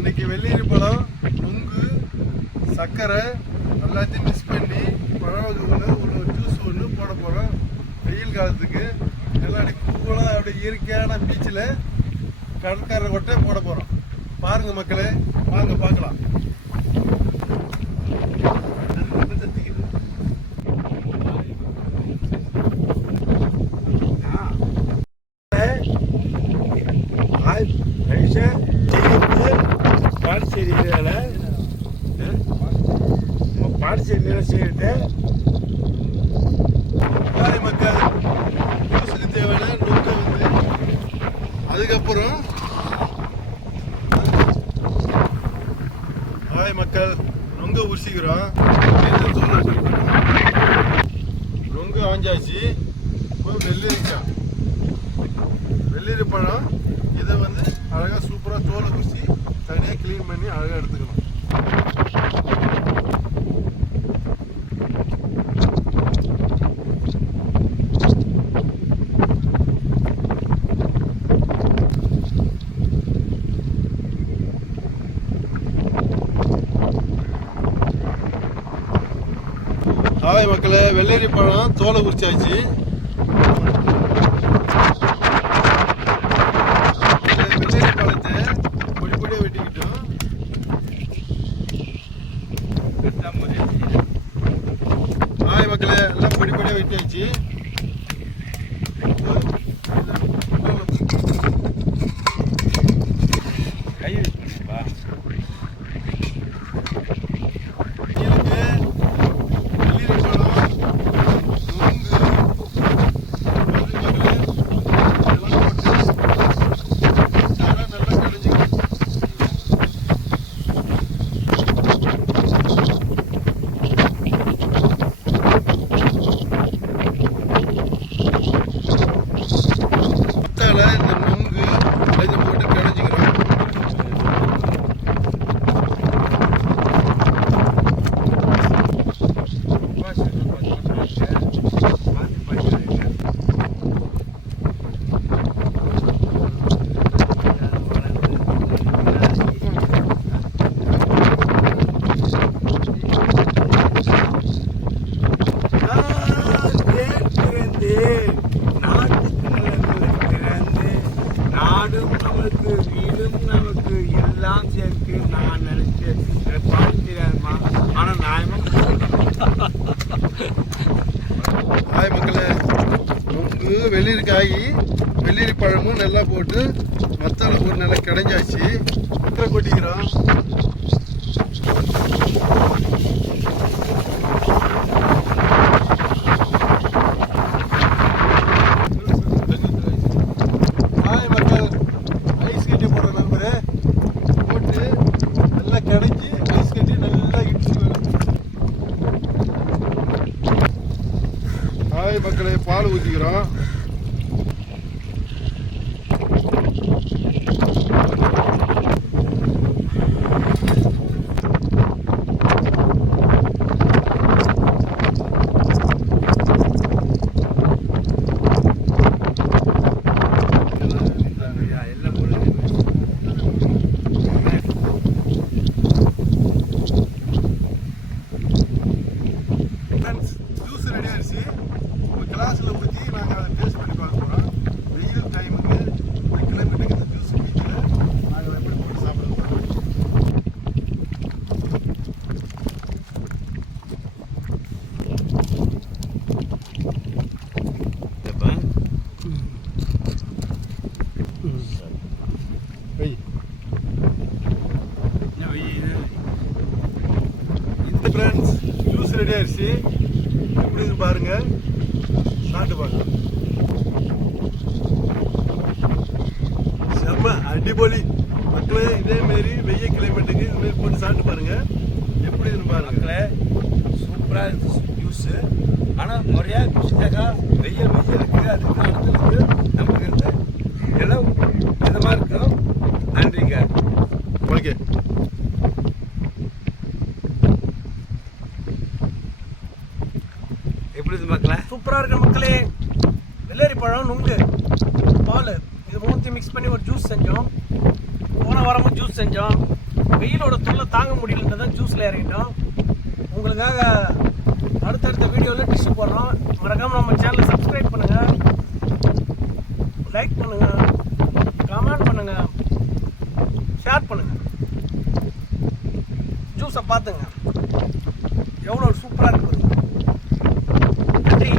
இன்னைக்கு வெள்ளரி பழம், நுங்கு, சர்க்கரை எல்லாத்தையும் மிக்ஸ் பண்ணி பழ வகைகளை ஒரு ஜூஸ் ஒன்று போட போகிறோம். வெயில் காலத்துக்கு எல்லாம் அப்படி கூலாக அப்படி இயற்கையான பீச்சில் கடற்கரை கொட்டை போட போகிறோம். பாருங்கள் மக்களே, வாங்க பார்க்கலாம். மக்கள் ஜூஸுக்கு தேவையான நுங்கை வந்து அதுக்கப்புறம் மக்கள் நுங்கை உரிசிக்கிறோம். நுங்கு ஆஞ்சாச்சு. இப்போ வெள்ளரி பழம் இதை வந்து அழகாக சூப்பராக தோலை உரிசி தனியாக க்ளீன் பண்ணி அழகாக எடுத்துக்கணும். ஹாய் மக்களே, வெள்ளரி பழம் தோலை உரிச்சாச்சு. வெள்ளரி பழத்தை பொடி பொடியாக வெட்டிக்கிட்டோம். ஹாய் மக்களே, எல்லாம் பொடி பொடியாக வெட்டியாச்சு. ஹாய் மக்களே, நுங்கு வெள்ளரிக்காய் வெள்ளரி பழமும் நல்லா போட்டு மத்தால போட்டு நல்லா கிடைஞ்சாச்சு. கொட்டிக்கிறோம். ஹாய் மக்கள், ஐஸ் கட்டி போடுற நண்பரே போட்டு நல்லா கிடைச்சி ஐஸ் கட்டி நல்லா இடிச்சு வரும். ஹாய் மக்களே, பால் ஊற்றிக்கிறோம். ஜூஸ் ரெடி ஆயிடுச்சு. கிளாஸில் ஊற்றி நாங்கள் அதை டேஸ்ட் பண்ணி பார்க்க போகிறோம். வெயில் டைமுக்கு இந்த கிளைமேட்டுக்கு இந்த ஜூஸ் குடிக்கல நாங்கள் எப்படி போட்டு சாப்பிட போகிறோம். ஃப்ரெண்ட்ஸ், ஜூஸ் ரெடி ஆயிடுச்சு. எப்படி இருக்கு பாருங்க, சாப்பிட்டு பாருங்க. செம்ம அடிபொலி மக்களே. இதேமாரி வெய்ய கிளைமேட்டுக்கு இதுமாரி போட்டு சாப்பிட்டு பாருங்க. எப்படி இருக்கு பாருங்க. சூப்பராக இருக்குது ஜூஸு. ஆனால் முறையாக குடிச்சிட்டாக்கா வெயில் இருக்குது, அதுக்கு அடுத்ததுக்கு நமக்கு இருந்து எல்லாம் விதமாக இருக்கும். நன்றிங்க. ஓகே. எப்படி இருக்கு மக்களே? சூப்பராக இருக்கிற மக்களே. வெள்ளரி பழம், நுங்கு, பால் இது மூணுத்தையும் மிக்ஸ் பண்ணி ஒரு ஜூஸ் செஞ்சோம். போன வாரமும் ஜூஸ் செஞ்சோம். வெயிலோட தொல்லை தாங்க முடியலன்றதான் ஜூஸில் இறங்கிட்டோம். உங்களுக்காக அடுத்தடுத்த வீடியோவில் டிஷ் போடுறோம். மறக்காமல் நம்ம சேனலை சப்ஸ்கிரைப் பண்ணுங்கள், லைக் பண்ணுங்கள், கமெண்ட் பண்ணுங்கள், ஷேர் பண்ணுங்கள். ஜூஸை பார்த்துங்க, எவ்வளோ சூப்பராக இருக்கு. நன்றி.